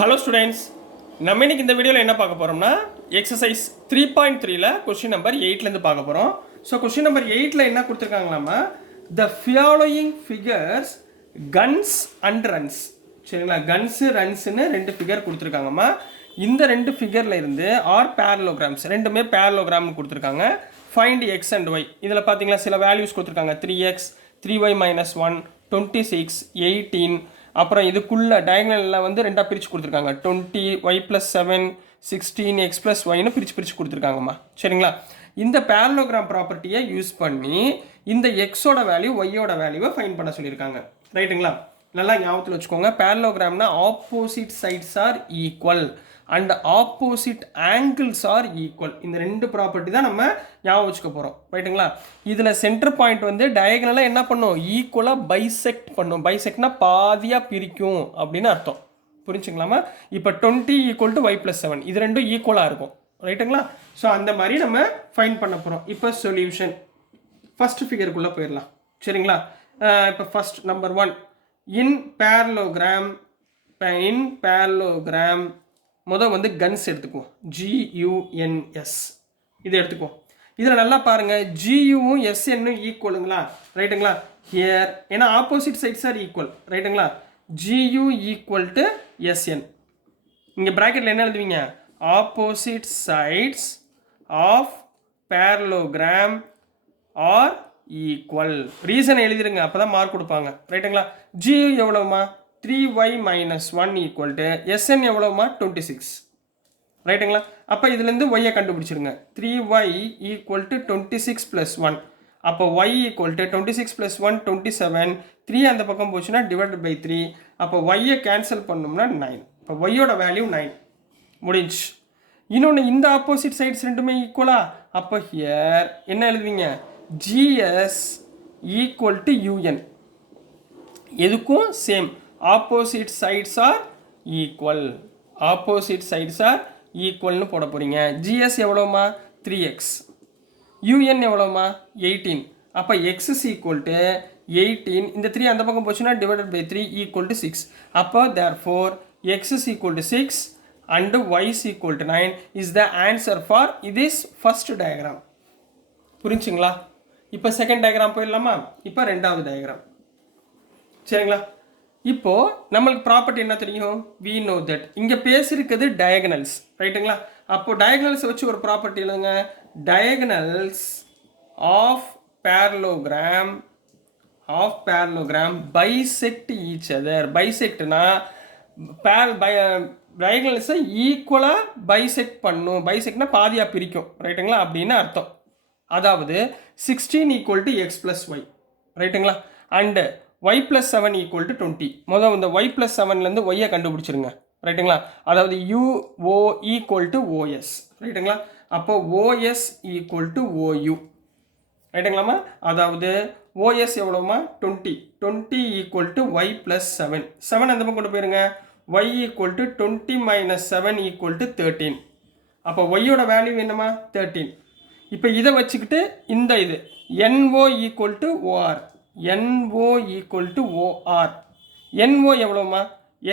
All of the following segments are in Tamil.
ஹலோ ஸ்டூடெண்ட்ஸ், நம்ம இன்னைக்கு இந்த வீடியோவில் என்ன பார்க்க போகிறோம்னா எக்ஸசைஸ் 3.3ல கொஸ்டின் நம்பர் 8லேருந்து பார்க்க போகிறோம். ஸோ கொஸ்டின் நம்பர் 8ல் என்ன கொடுத்துருக்காங்களாமா, the following figures guns and runs. சரிங்களா, கன்ஸு ரன்ஸுன்னு ரெண்டு ஃபிகர் கொடுத்துருக்காங்கம்மா. இந்த ரெண்டு ஃபிகரில் இருந்து ஆர் பேரலோகிராம்ஸ், ரெண்டுமே பேரலோகிராம்னு கொடுத்துருக்காங்க. Find x and y. இதில் பார்த்தீங்களா சில வேல்யூஸ் கொடுத்துருக்காங்க. 3x, 3y - 1, 26, 18. அப்புறம் இதுக்குள்ள டயகனலில் வந்து ரெண்டாக பிரித்து கொடுத்துருக்காங்க. 20y + 7, 16x + yன்னு பிரித்து கொடுத்துருக்காங்கம்மா. சரிங்களா, இந்த பேரலோகிராம் ப்ராப்பர்ட்டியை யூஸ் பண்ணி இந்த எக்ஸோட வேல்யூ ஒய்யோட வேல்யூவை ஃபைண்ட் பண்ண சொல்லியிருக்காங்க. ரைட்டுங்களா, நல்லா ஞாபகத்தில் வச்சுக்கோங்க. பேரலோகிராம்னா opposite sides are equal and opposite angles are equal. இந்த ரெண்டு ப்ராப்பர்ட்டி தான் நம்ம ஞாபகம் வச்சுக்க போகிறோம். ரைட்டுங்களா, இதில் சென்டர் பாயிண்ட் வந்து டயகனலாக என்ன பண்ணும், ஈக்குவலாக பைசெக்ட் பண்ணும். பைசெக்ட்னா பாதியாக பிரிக்கும் அப்படின்னு அர்த்தம். புரிஞ்சுங்களாமா? இப்போ 20 = y + 7, இது ரெண்டும் ஈக்குவலாக இருக்கும். ரைட்டுங்களா, ஸோ அந்த மாதிரி நம்ம ஃபைண்ட் பண்ண போகிறோம். இப்போ சொல்யூஷன் ஃபஸ்ட் ஃபிகருக்குள்ளே போயிடலாம். சரிங்களா, இப்போ ஃபஸ்ட் நம்பர் 1 இன் பேரலோகிராம். முதல் வந்து கன்ஸ் எடுத்துக்குவோம். GUNS இது எடுத்துக்குவோம். இதில் நல்லா பாருங்கள், GUவும் SNயும் ஈக்குவலுங்களா? ரைட்டுங்களா, ஹியர் ஏன்னா ஆப்போசிட் சைட்ஸ் ஆர் ஈக்குவல். ரைட்டுங்களா, GU = SN. இங்கே ப்ராக்கெட்டில் என்ன எழுதுவீங்க, opposite sides of parallelogram are equal. Reason எழுதிருங்க, அப்போ தான் மார்க் கொடுப்பாங்க. ரைட்டுங்களா, GU எவ்வளோமா, 3y - 1 = SN எவ்வளோமா, 26. ரைட்டுங்களா, அப்போ இதுலேருந்து ஒய்யை கண்டுபிடிச்சிருங்க. 3y = 26 + 1. அப்போ y = 26 + 1 27. 3 அந்த பக்கம் போச்சுன்னா /3. அப்போ ஒய்யை கேன்சல் பண்ணோம்னா 9. இப்போ ஒய்யோட வேல்யூ 9 முடிஞ்சு. இன்னொன்று, இந்த ஆப்போசிட் சைட்ஸ் ரெண்டுமே ஈக்குவலா? அப்போ ஹியர் என்ன எழுதுவீங்க, GS = UN. எதுக்கும் same, opposite sides are equal. Opposite sides are ஈக்குவல்னு போட போகிறீங்க. GS எவ்வளோமா, 3x. UN எவ்வளோமா, 18. அப்போ x = 18. இந்த 3 அந்த பக்கம் போச்சுன்னா /3 = 6. அப்போ therefore x = 6 and y = 9 is the answer for this first diagram. புரிஞ்சுங்களா? இப்போ செகண்ட் டயக்ராம் போயிடலாமா? இப்போ ரெண்டாவது டயக்ராம். சரிங்களா, இப்போ நம்மளுக்கு ப்ராப்பர்ட்டி என்ன தெரியும், we know that இங்கே பேசியிருக்கிறது டயகனல்ஸ். ரைட்டுங்களா, அப்போ டயகனல்ஸ் வச்சு ஒரு ப்ராப்பர்ட்டி இல்லைங்க, diagonals of parallelogram bisect each other. பைசெக்ட்னா டயகனல்ஸை ஈக்குவலாக பைசெக்ட் பண்ணும். பைசெக்ட்னா பாதியாக பிரிக்கும். ரைட்டுங்களா, அப்படின்னு அர்த்தம். அதாவது 16 = x + y. ரைட்டுங்களா, அண்டு y + 7 = 20. முதல் இந்த y + 7லேருந்து ஒய்யை கண்டுபிடிச்சிருங்க. ரைட்டுங்களா, அதாவது UO = OS. ரைட்டுங்களா, அப்போ OS = OU. ரைட்டுங்களாமா, அதாவது OS எவ்வளோமா, 20. 20 = y + 7. 7 அந்த பக்கம் கொண்டு போயிருங்க. y = 20 - 7 = 13. அப்போ ஒய்யோட வேல்யூ என்னமா, 13. இப்போ இதை வச்சுக்கிட்டு இந்த இது NO = OR. NO = OR. NO எவ்வளோமா,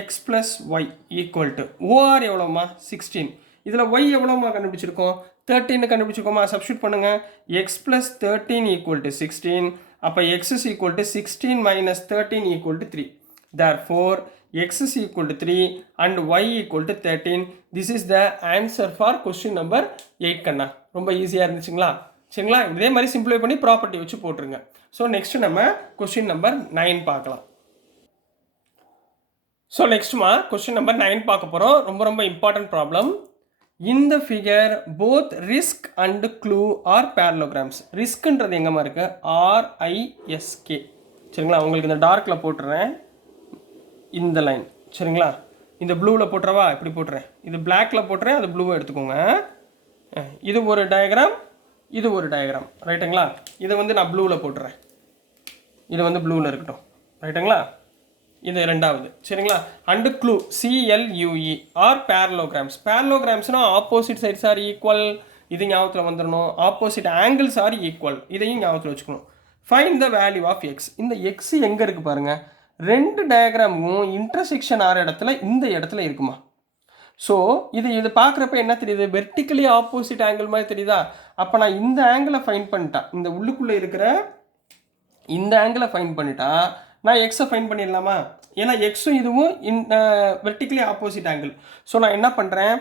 x + y = OR எவ்வளோமா, 16. இதில் y எவ்வளோமா கண்டுபிடிச்சிருக்கோம், 13 கண்டுபிடிச்சிருக்கோமா. சப்ஸ்டியூட் பண்ணுங்கள். x + 13 = 16. அப்போ x = 16 - 13 = 3. therefore x = 3 and y = 13. this is the answer for question number 8. கண்ணா, ரொம்ப ஈஸியாக இருந்துச்சுங்களா? சரிங்களா, இதே மாதிரி சிம்பிளை பண்ணி ப்ராப்பர்ட்டி வச்சு போட்டுருங்க. ஸோ நெக்ஸ்ட் நம்ம கொஸ்டின் நம்பர் 9 பார்க்கலாம். ஸோ நெக்ஸ்ட்மா கொஸ்டின் நம்பர் 9 பார்க்க போகிறோம். ரொம்ப இம்பார்ட்டன்ட் ப்ராப்ளம். இந்த figure both risk and clue are parallelograms. ரிஸ்க்ன்றது எங்கம்மா இருக்கு, RISK. சரிங்களா, உங்களுக்கு இந்த டார்க்கில் போட்டுறேன் இந்த லைன். சரிங்களா, இந்த ப்ளூவில் போட்டுறவா, இப்படி போட்டுறேன். இது பிளாக்ல போட்டுறேன், அது ப்ளூவை எடுத்துக்கோங்க. இது ஒரு டயக்ராம், இது ஒரு டயக்ராம். ரைட்டுங்களா, இதை வந்து நான் ப்ளூவில் போட்டுறேன். இது வந்து ப்ளூவில் இருக்கட்டும். ரைட்டுங்களா, இது ரெண்டாவது. சரிங்களா, and clue CLUE are parallelograms. பேரலோகிராம்ஸ்னா ஆப்போசிட் சைட்ஸ் ஆர் ஈக்குவல். இது ஞாபகத்தில் வந்துடணும். ஆப்போசிட் ஆங்கிள்ஸ் ஆர் ஈக்குவல், இதையும் ஞாபகத்தில் வச்சுக்கணும். Find the value of x. இந்த எக்ஸ் எங்கே இருக்குது பாருங்கள், ரெண்டு டயக்ராமும் இன்டர்செக்ஷன் ஆகிற இடத்துல இந்த இடத்துல இருக்குமா. ஸோ இது பார்க்குறப்ப என்ன தெரியுது, வெர்டிக்கலி ஆப்போசிட் ஆங்கிள் மாதிரி தெரியுதா. அப்போ நான் இந்த ஆங்கிளை ஃபைன் பண்ணிட்டேன், இந்த உள்ளுக்குள்ளே இருக்கிற இந்த ஆங்கிளை ஃபைன் பண்ணிட்டா நான் எக்ஸை ஃபைன் பண்ணிடலாமா. ஏன்னா எக்ஸும் இதுவும் வெர்டிக்கலி ஆப்போசிட் ஆங்கிள். ஸோ நான் என்ன பண்ணுறேன்,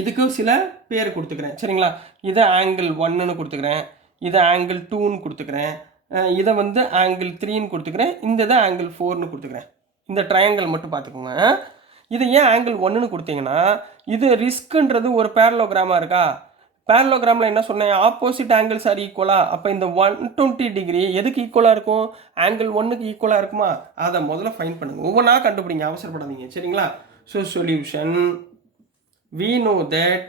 இதுக்கு சில பேர் கொடுத்துக்கிறேன் சரிங்களா. இதை ஆங்கிள் 1ன்னு கொடுத்துக்கிறேன், இதை ஆங்கிள் 2ன்னு கொடுத்துக்கிறேன், இதை வந்து ஆங்கிள் 3ன்னு கொடுத்துக்கிறேன், இந்த இதை ஆங்கிள் 4ன்னு கொடுத்துக்கிறேன். இந்த ட்ரையாங்கிள் மட்டும் பார்த்துக்கோங்க. இது ஏன் ஆங்கிள் 1ன்னு கொடுத்தீங்கன்னா, இது ரிஸ்க்குன்றது ஒரு பேரலோகிராமாக இருக்கா. பேரலோகிராமில் என்ன சொன்னேன், ஆப்போசிட் ஆங்கிள்ஸ் ஆர் ஈக்குவலா. அப்போ இந்த 120 டிகிரி எதுக்கு ஈக்குவலாக இருக்கும், ஆங்கிள் 1க்கு ஈக்குவலாக இருக்குமா. அதை முதல்ல ஃபைன் பண்ணுங்கள், ஒவ்வொன்றா கண்டுபிடிங்க, அவசரப்படாதீங்க சரிங்களா. So solution, we know that,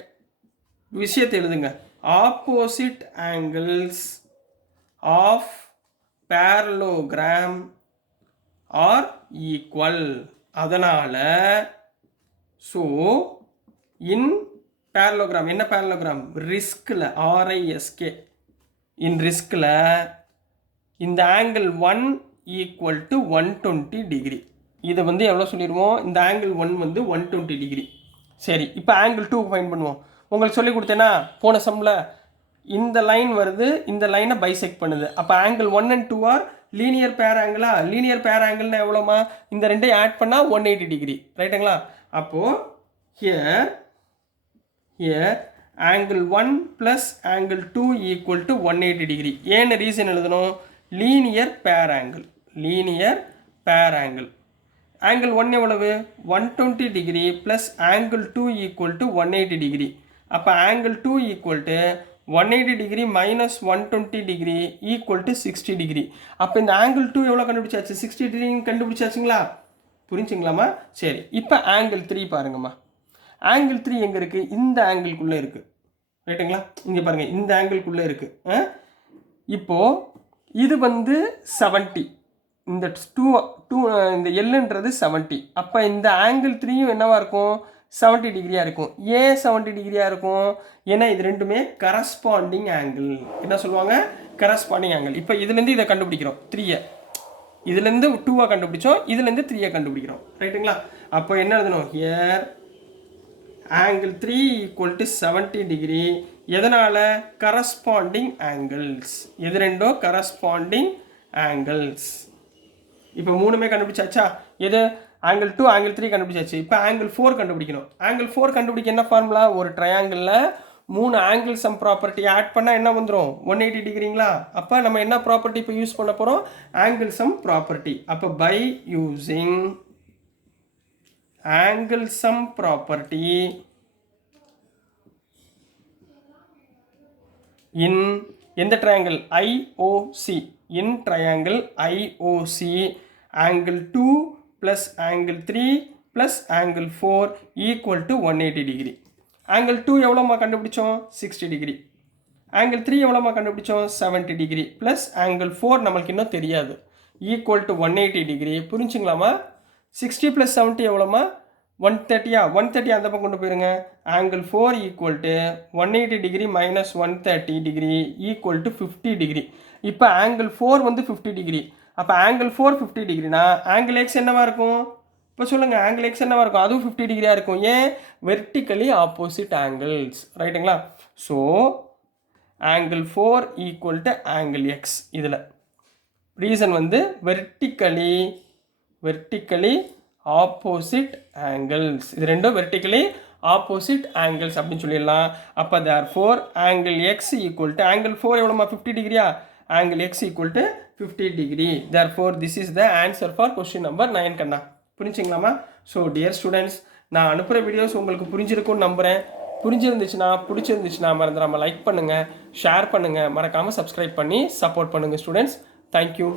விஷயத்தை எழுதுங்க, opposite angles of parallelogram are equal. அதனால் ஸோ இன் parallelogram, என்ன parallelogram, ரிஸ்கில், RISK, இன் ரிஸ்கில் இந்த ஆங்கிள் 1 ஈக்குவல் டு 120 டிகிரி. இதை வந்து எவ்வளோ சொல்லிடுவோம், இந்த ஆங்கிள் 1 வந்து 120 டிகிரி. சரி, இப்போ ஆங்கிள் 2 ஃபைன் பண்ணுவோம். உங்களுக்கு சொல்லி கொடுத்தேன்னா போன சம்மில் இந்த லைன் வருது, இந்த லைனை பைசெக்ட் பண்ணுது. அப்போ ஆங்கிள் 1 and 2 ஆர் லீனியர் பேர் ஆங்கிளா. லீனியர் பேர் ஆங்கிள்னா எவ்வளோமா, இந்த ரெண்டையும் ஆட் பண்ணால் 180 டிகிரி ரைட்டுங்களா. அப்போது here angle 1 plus angle 2 equal to 180 degree. ஏன்னு ரீசன் எழுதணும், linear pair angle, linear pair angle. Angle 1 எவ்வளவு, 120 degree plus angle 2 equal to 180 degree. அப்போ angle 2 equal to 180 degree minus 120 degree equal to 60 degree. அப்போ இந்த ஆங்கிள் 2 எவ்வளோ கண்டுபிடிச்சாச்சு, 60 டிகிரி கண்டுபிடிச்சாச்சுங்களா, புரிஞ்சுங்களாம்மா. சரி, இப்போ ஆங்கிள் 3 பாருங்கம்மா. ஆங்கிள் 3 எங்கே இருக்குது, இந்த ஆங்கிள்குள்ளே இருக்குது ரைட்டுங்களா. இங்கே பாருங்கள், இந்த ஆங்கிள்குள்ளே இருக்குது. இப்போது இது வந்து 70, இந்த 2 இந்த எல்லுன்றது 70. அப்போ இந்த ஆங்கிள் 3யும் என்னவாக இருக்கும், 70 டிகிரியாக இருக்கும். ஏன் 70 டிகிரியாக இருக்கும், ஏன்னா இது ரெண்டுமே கரஸ்பாண்டிங் ஆங்கிள். என்ன சொல்லுவாங்க, கரஸ்பாண்டிங் ஆங்கிள். இப்போ இதுலேருந்து இதை கண்டுபிடிக்கிறோம் 3, இதுலேருந்து 2 கண்டுபிடிச்சோம், இதுலேருந்து 3 கண்டுபிடிக்கிறோம் ரைட்டுங்களா. அப்போ என்ன எழுதணும், here angle 3 equal to 70 degree. எதனால், கரஸ்பாண்டிங் ஆங்கிள்ஸ். எது ரெண்டோ கரஸ்பாண்டிங் ஆங்கிள்ஸ். இப்போ 3மே கண்டுபிடிச்சாச்சா, எது ஆங்கிள் 2 ஆங்கிள் 3 கண்டுபிடிச்சாச்சு. இப்போ ஆங்கிள் 4 கண்டுபிடிக்கணும். ஆங்கிள் 4 கண்டுபிடிக்க என்ன ஃபார்முலா, ஒரு ட்ரையாங்கிளில் 3 ஆங்கிள் சம் ப்ராப்பர்ட்டி ஆட் பண்ணால் என்ன வந்துடும், 180 டிகிரிங்களா. அப்போ நம்ம என்ன ப்ராப்பர்ட்டி இப்போ யூஸ் பண்ண போகிறோம், ஆங்கிள் சம் ப்ராப்பர்ட்டி. அப்போ by using angle sum property in எந்த triangle, IOC, in triangle IOC angle 2 plus angle 3 plus angle 4 equal to 180 degree. angle 2 எவ்வளோமா கண்டுபிடிச்சோம், 60 டிகிரி. angle 3 எவ்வளோமா கண்டுபிடிச்சோம், 70 டிகிரி. ப்ளஸ் angle 4 நம்மளுக்கு இன்னும் தெரியாது, ஈக்குவல் டு 180 டிகிரி. புரிஞ்சுங்களாமா. 60 + 70 எவ்வளோமா, 130. 130 அந்த பக்கம் கொண்டு போயிருங்க. angle 4 equal to 180 degree minus 130 degree equal to 50 degree. இப்போ angle 4 வந்து 50 டிகிரி. அப்போ ஆங்கிள் 4 50 டிகிரினா ஆங்கிள் எக்ஸ் என்னவா இருக்கும், இப்போ சொல்லுங்கள், ஆங்கிள் எக்ஸ் என்னவா இருக்கும், அதுவும் 50 டிகிரியாக இருக்கும். ஏன், வெர்டிக்கலி ஆப்போசிட் ஆங்கிள்ஸ் ரைட்டுங்களா. So angle 4 equal to angle X. இதில் ரீசன் வந்து வெர்டிக்கலி ஆப்போசிட் ஆங்கிள்ஸ். இது ரெண்டும் வெர்டிக்கலி ஆப்போசிட் ஆங்கிள்ஸ் அப்படின்னு சொல்லிடலாம். அப்போ therefore angle X equal to angle 4 எவ்வளோமா, 50 டிகிரியா, angle x equal to 50 degree. Therefore, this is the answer for question number 9 கண்ணா. புரிஞ்சுங்களாமா. ஸோ டியர் ஸ்டூடெண்ட்ஸ், நான் அனுப்புகிற வீடியோஸ் உங்களுக்கு புரிஞ்சிருக்கும்னு நம்புகிறேன். பிடிச்சிருந்துச்சுன்னா மறந்துடாமல் லைக் பண்ணுங்கள், ஷேர் பண்ணுங்கள், மறக்காமல் சப்ஸ்கிரைப் பண்ணி சப்போர்ட் பண்ணுங்கள் ஸ்டூடெண்ட்ஸ். தேங்க்யூ.